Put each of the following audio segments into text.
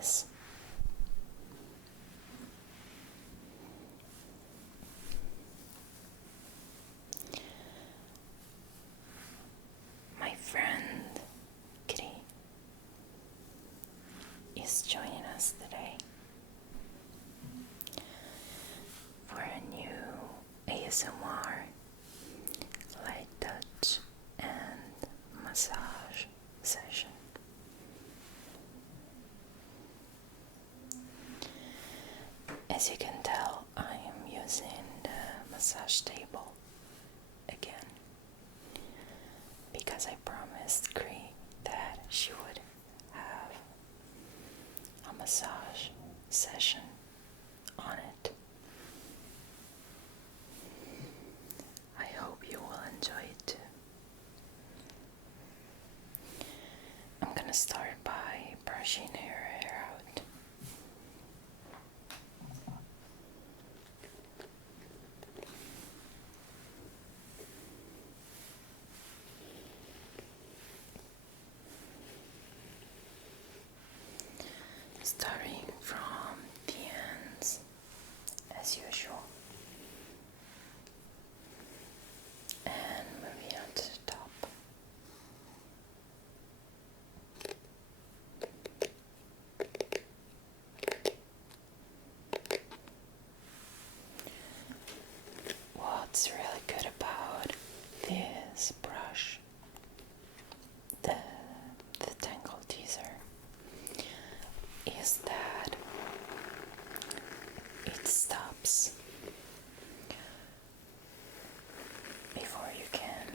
because my friend Kitty is joining us today for a new ASMR light touch and massage session. As you can tell, I am using the massage table again because I promised Cree that she would have a massage session on it. I hope you will enjoy it too. I'm gonna start by brushing her hair out. Starting from the ends as usual and moving on to the top. What's really good about this brush, the Tangle Teaser, is that it stops before you can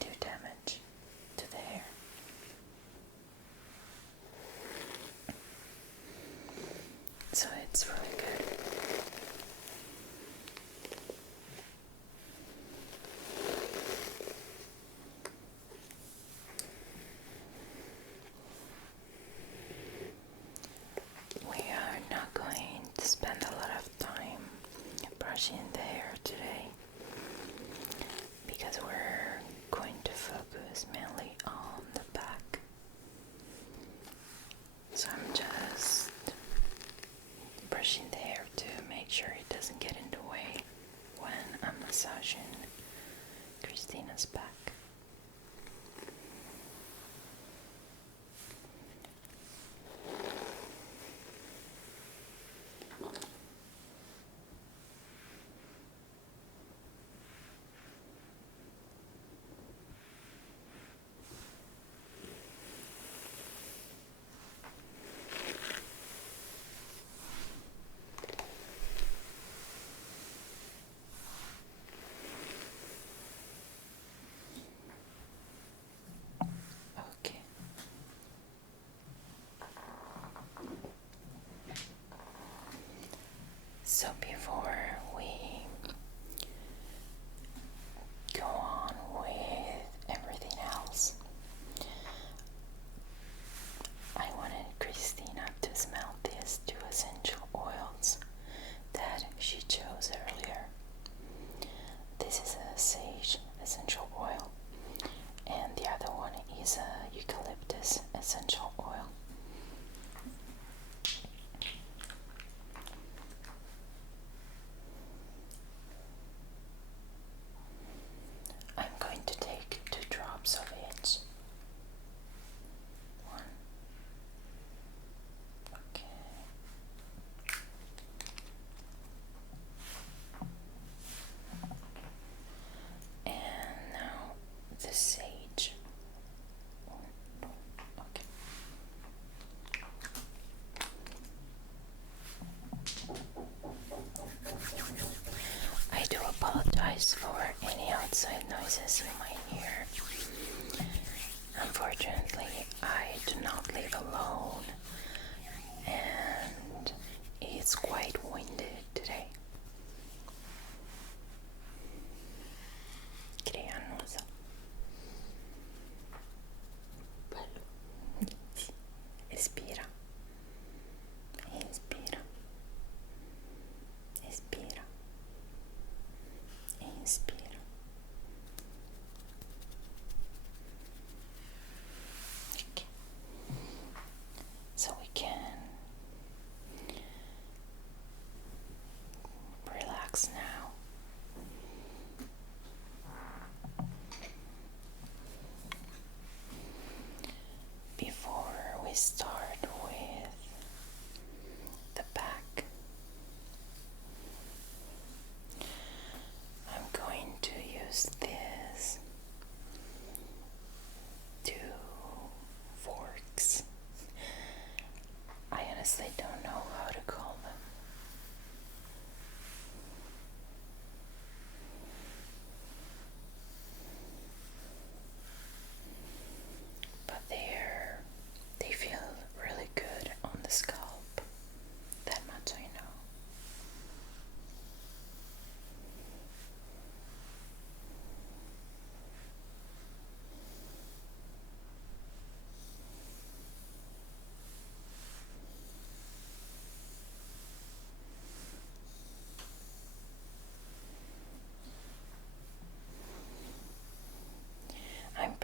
do damage to the hair. So it's really good. We are not going to spend a lot of time brushing the hair today because we're going to focus mainly on the back. So I'm just brushing the hair to make sure it doesn't get in the way when I'm massaging Christina's back. Okay. So before we go on with everything else, I wanted Cristina to smell these two essential oils that she chose earlier. This is a sage essential oil, and the other one is a eucalyptus essential oil. I'm going to take 2 drops of each. 1. Okay. And now the sage. Okay. I do apologize for any outside noises you might hear. Unfortunately, I do not live alone, and it's quite windy today. Crianosa. Espira. Inspira. Expira. Inspira. Okay. So we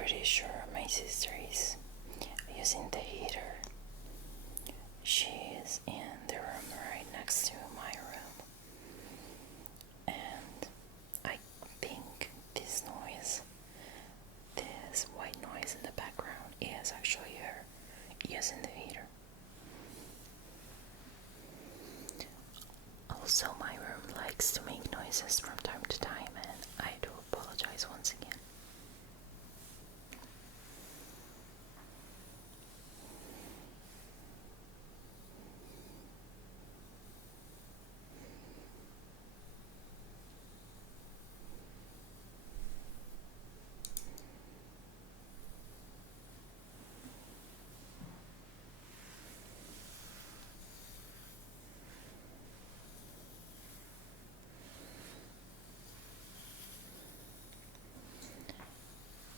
pretty sure my sister is using the heater. She is in the room right next to my room, and I think this noise, this white noise in the background, is actually her using the heater. Also, my room likes to make noises from time to time, and I do apologize once again.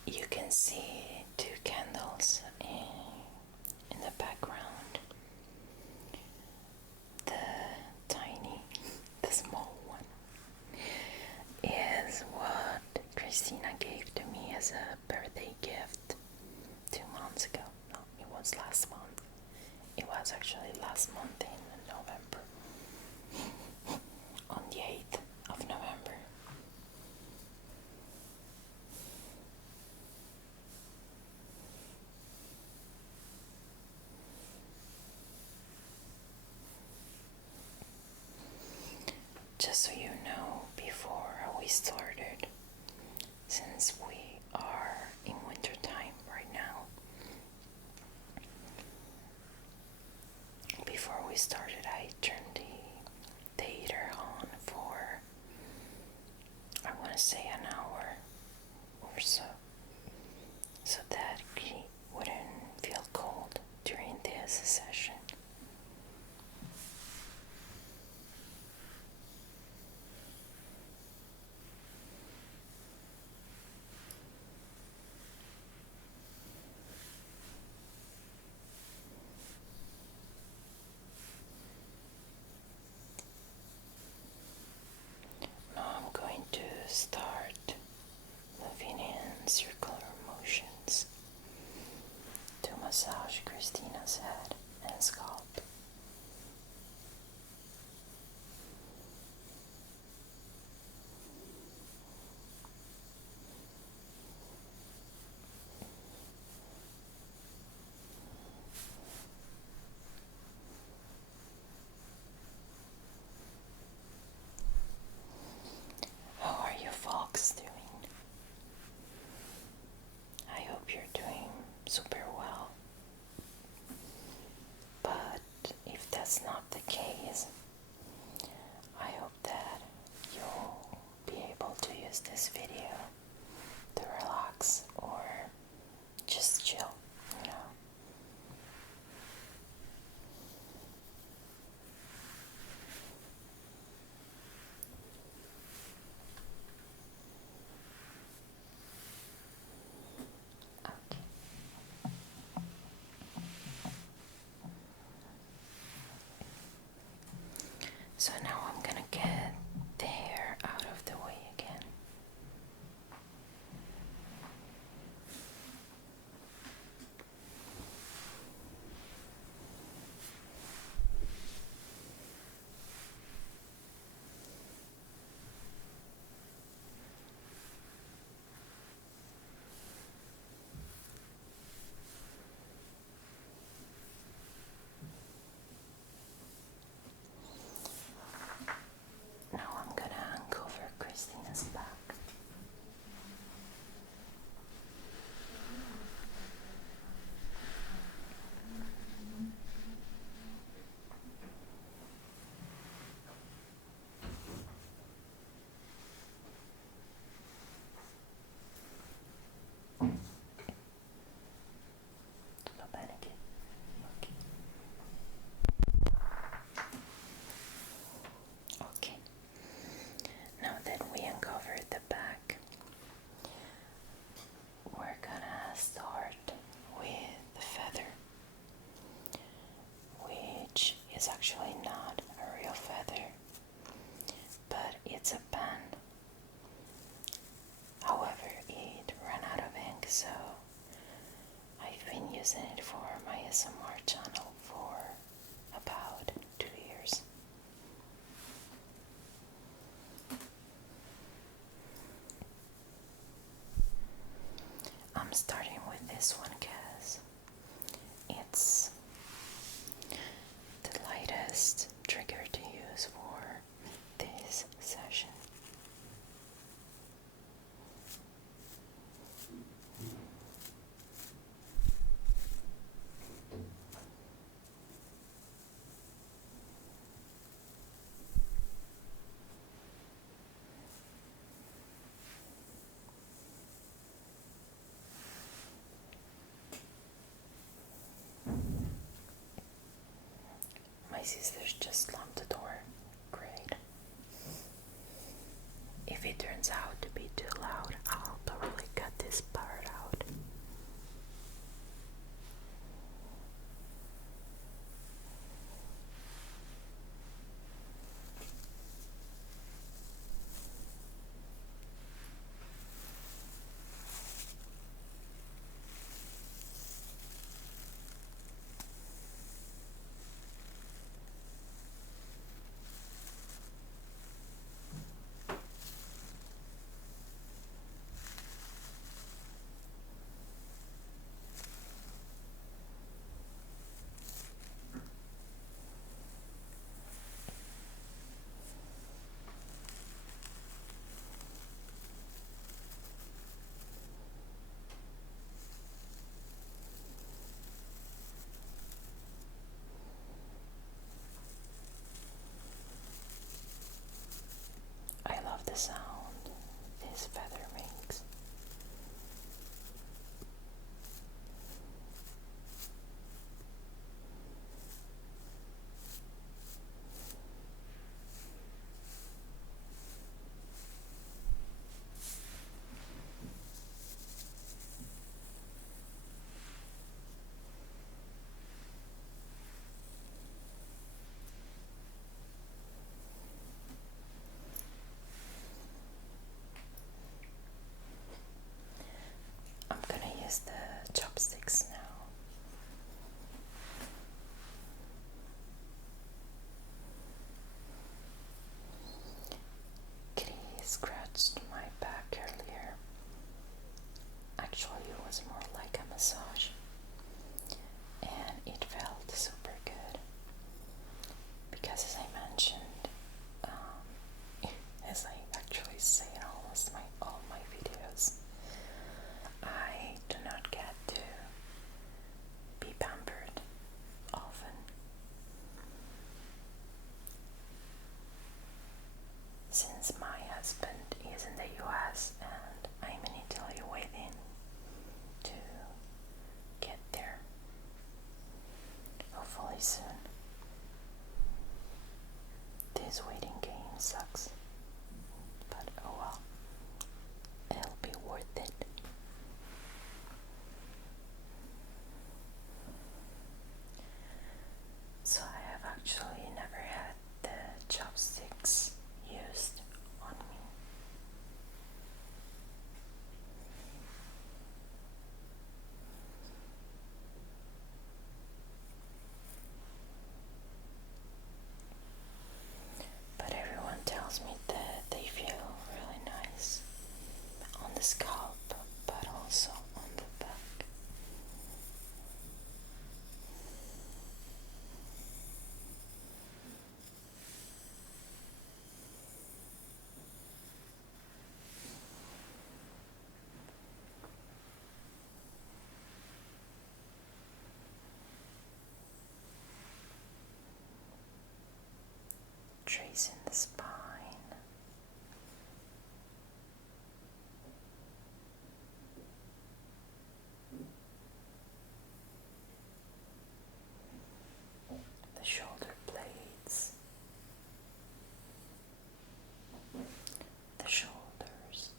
You can see two candles in the background. The small one, is what Cristina gave to me as a birthday gift 2 months ago. No, it was last month. It was actually last month in November. On the 8th of November. Just so you know, before we started, since we are in winter time right now, before we started I turned the heater on for, I want to say, an hour or so that he wouldn't feel cold during this session. Start moving in circular motions to massage Cristina's head and scalp. Doing? I hope you're doing super well, but if that's not the case, I hope that you'll be able to use this video to relax or just chill, you know. using it for my ASMR channel for about 2 years. I'm starting with this one because it's the lightest trigger to use for this session. My sisters just slammed the door. Great. If it turns out to be too loud, I'll probably cut this part out. I love the sound this feather makes. I'm gonna use the chopsticks now. Kitty scratched my back earlier. Actually, it was more like a massage, and it felt super good because, as I mentioned, as I actually say in almost all my videos, I do not get to be pampered often. Since my husband is in the US and I'm in Italy waiting to get there, hopefully soon. This waiting game sucks, but oh well, it'll be worth it. So I have actually never had the chopsticks used on me. But everyone tells me that they feel really nice on the scalp, but also on the back. Tracing the spine. The shoulder blades. The shoulders.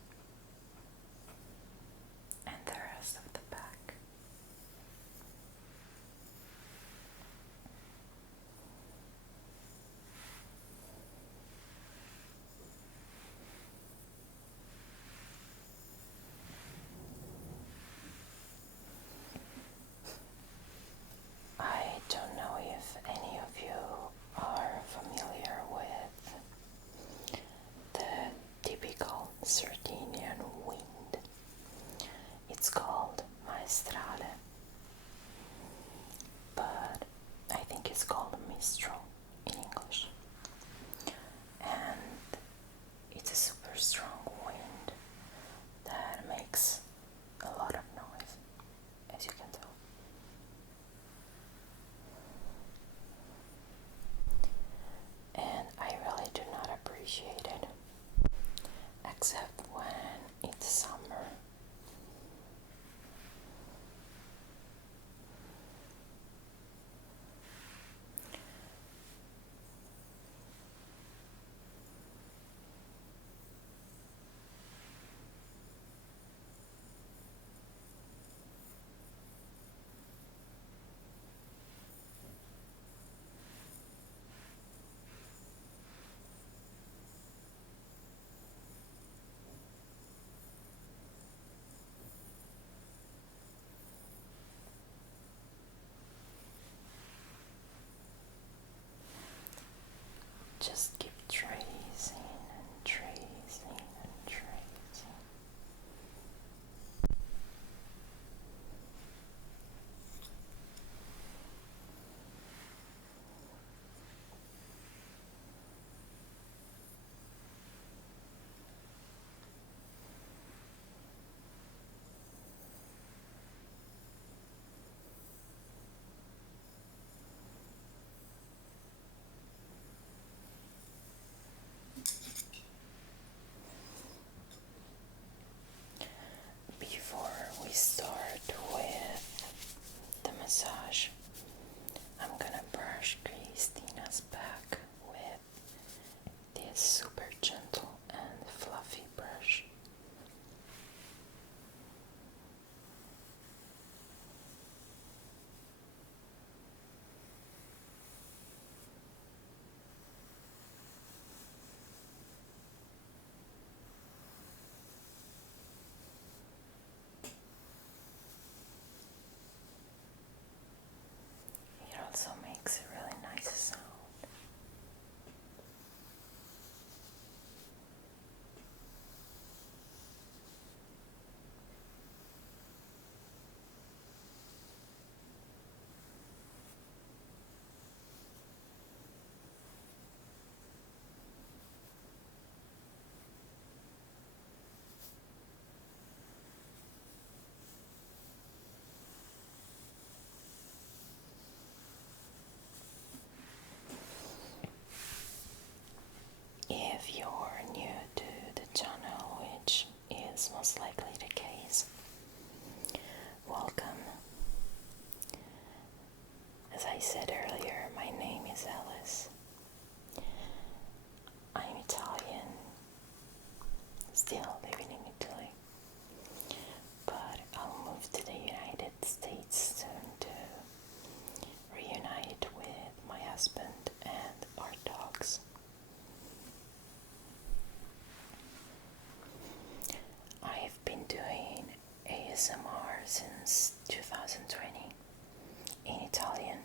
And the rest of the back. It's called a mistral in English. And it's a super strong wind that makes a lot of noise, as you can tell. And I really do not appreciate it, except when it's summer. Just keep tracing and tracing and tracing. Before we start with the massage, I'm gonna brush Christina's back with this super gentle and fluffy brush. It also makes a really nice sound. If you're new to the channel, which is most likely the case, welcome. As I said earlier, my name is Alice. I'm Italian, still living in Italy, but I'll move to the United States soon to reunite with my husband and our dogs. I've been doing ASMR since 2020 in Italian.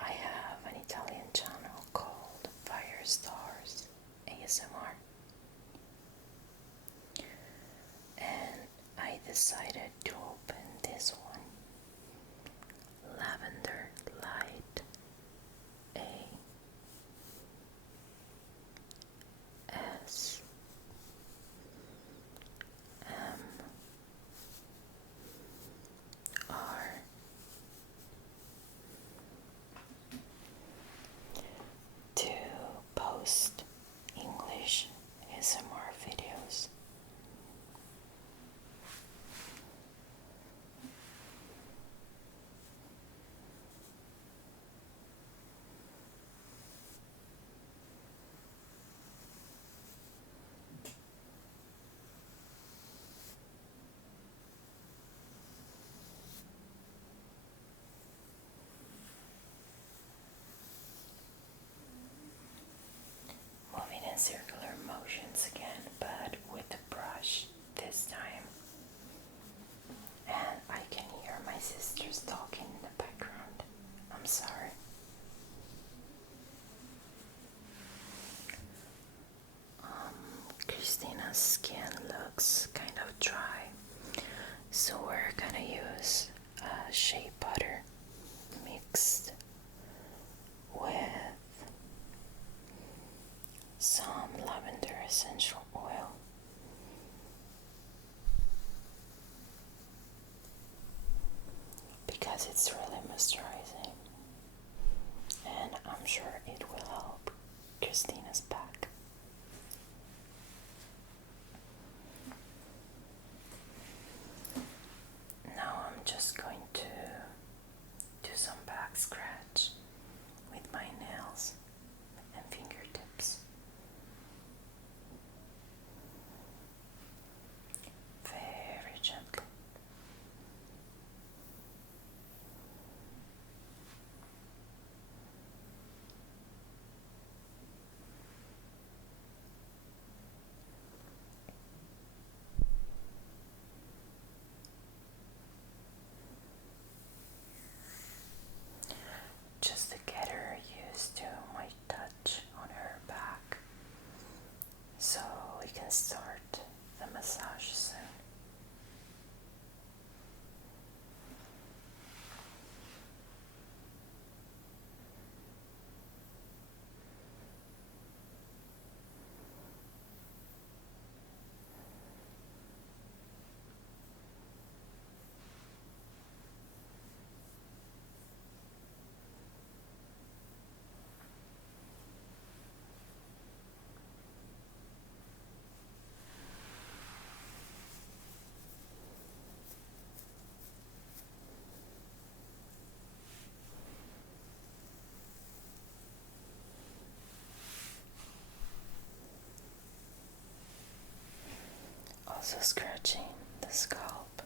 I have an Italian channel called Firestars ASMR, and I decided to open this one, Lavender Light ASMR, to post English ASMR videos. Moving in circular motions again, but with the brush this time. And I can hear my sisters talking in the background. I'm sorry. Christina's skin looks kind of dry, so we're gonna use shea butter because it's really moisturizing, and I'm sure it will help Christina's back. Now I'm just going to do some back scratch with my nails and fingertips. Very gently. Just to get her used to my touch on her back, so we can start the massage soon. Also scratching the scalp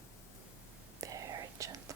very gently.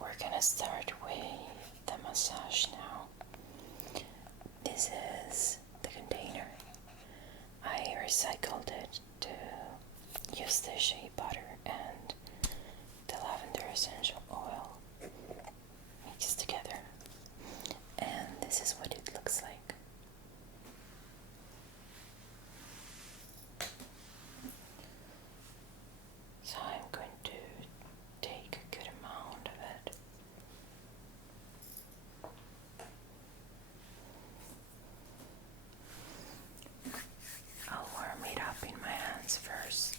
We're gonna start with the massage now. This is the container. I recycled it to use the shea butter and the lavender essential oil mixed together. And this is what it looks like. So I'm going to take a good amount of it. I'll warm it up in my hands first.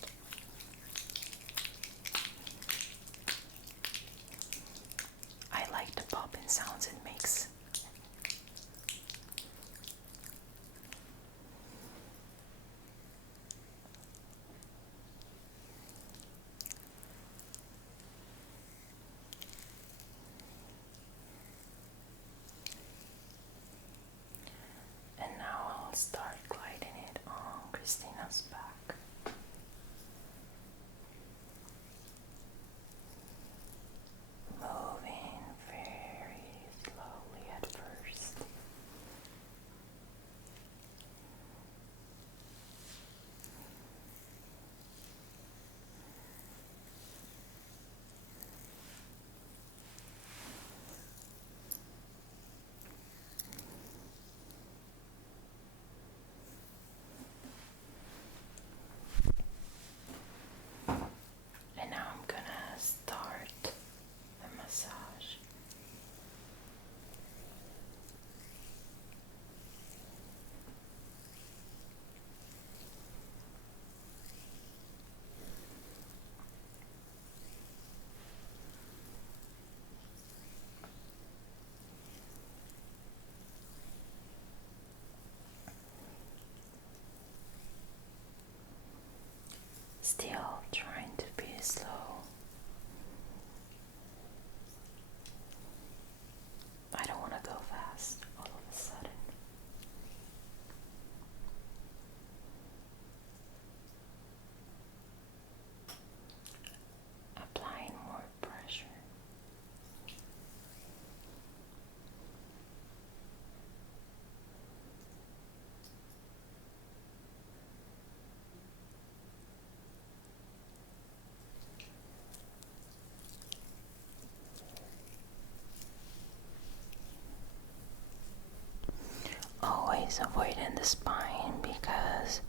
is avoiding the spine because,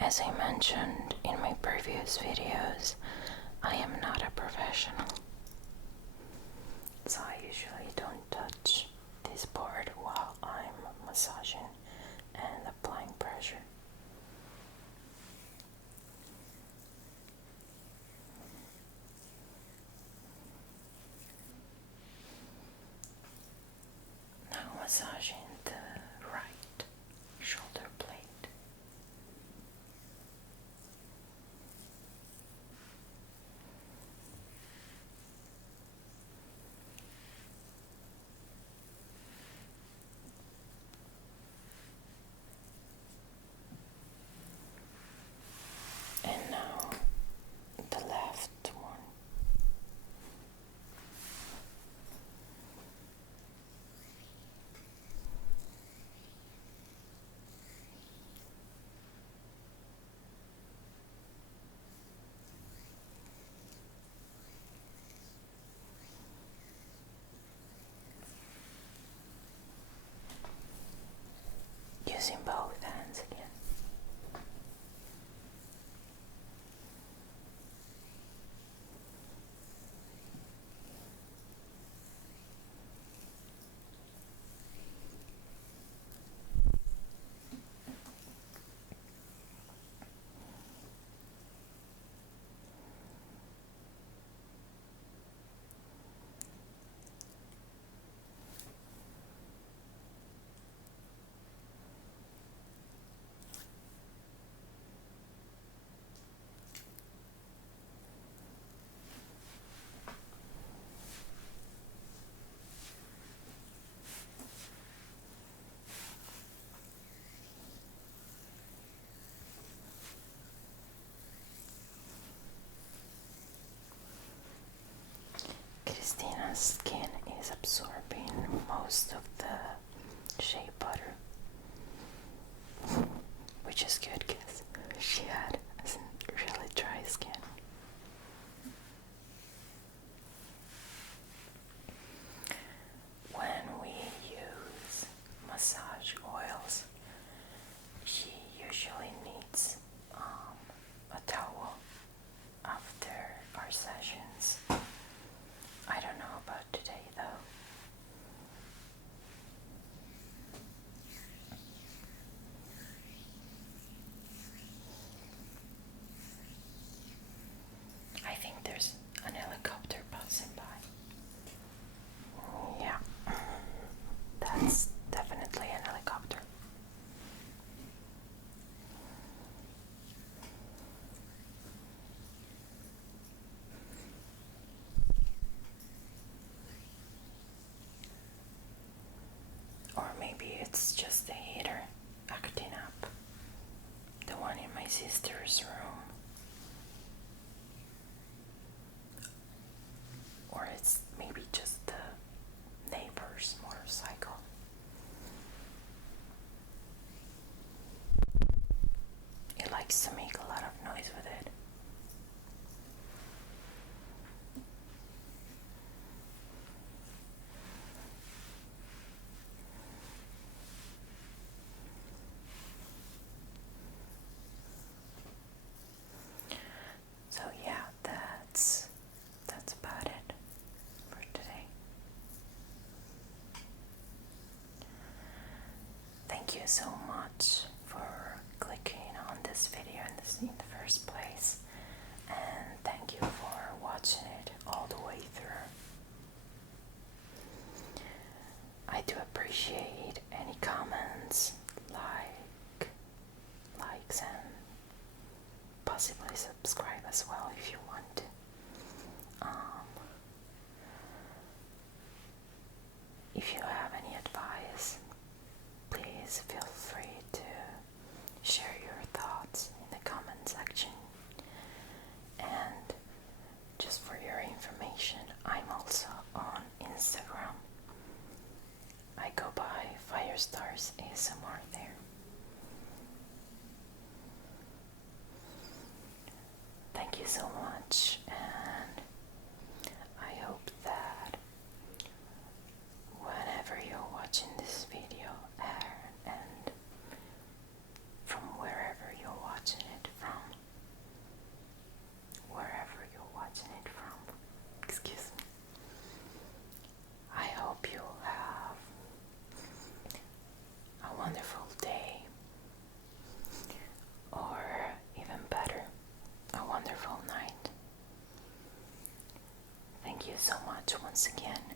as I mentioned in my previous videos, I am not a professional. So I usually don't touch this part while I'm massaging and applying pressure. Now massaging the right shoulder blade. And now the left one. Using both hands again. Christina's skin is absorbing most of the shea butter, which is good because she had really dry skin. When we use massage oils, she usually needs a towel after our sessions. I don't know about today though. I think there's an helicopter passing by. Yeah, that's definitely an helicopter. Or maybe it's just the heater acting up. The one in my sister's room. Or it's maybe just the neighbor's motorcycle. It likes to make a lot of noise with it. So yeah, that's about it for today. Thank you so much for clicking on this video in the first place, and thank you for watching it all the way through. I do appreciate any comments, likes, and possibly subscribe as well if you want to. If you have any advice, please feel free to share your thoughts in the comment section. And just for your information, I'm also on Instagram. I go by Firestars ASMR there. Thank you so much, and I hope that whenever you're watching this video and much once again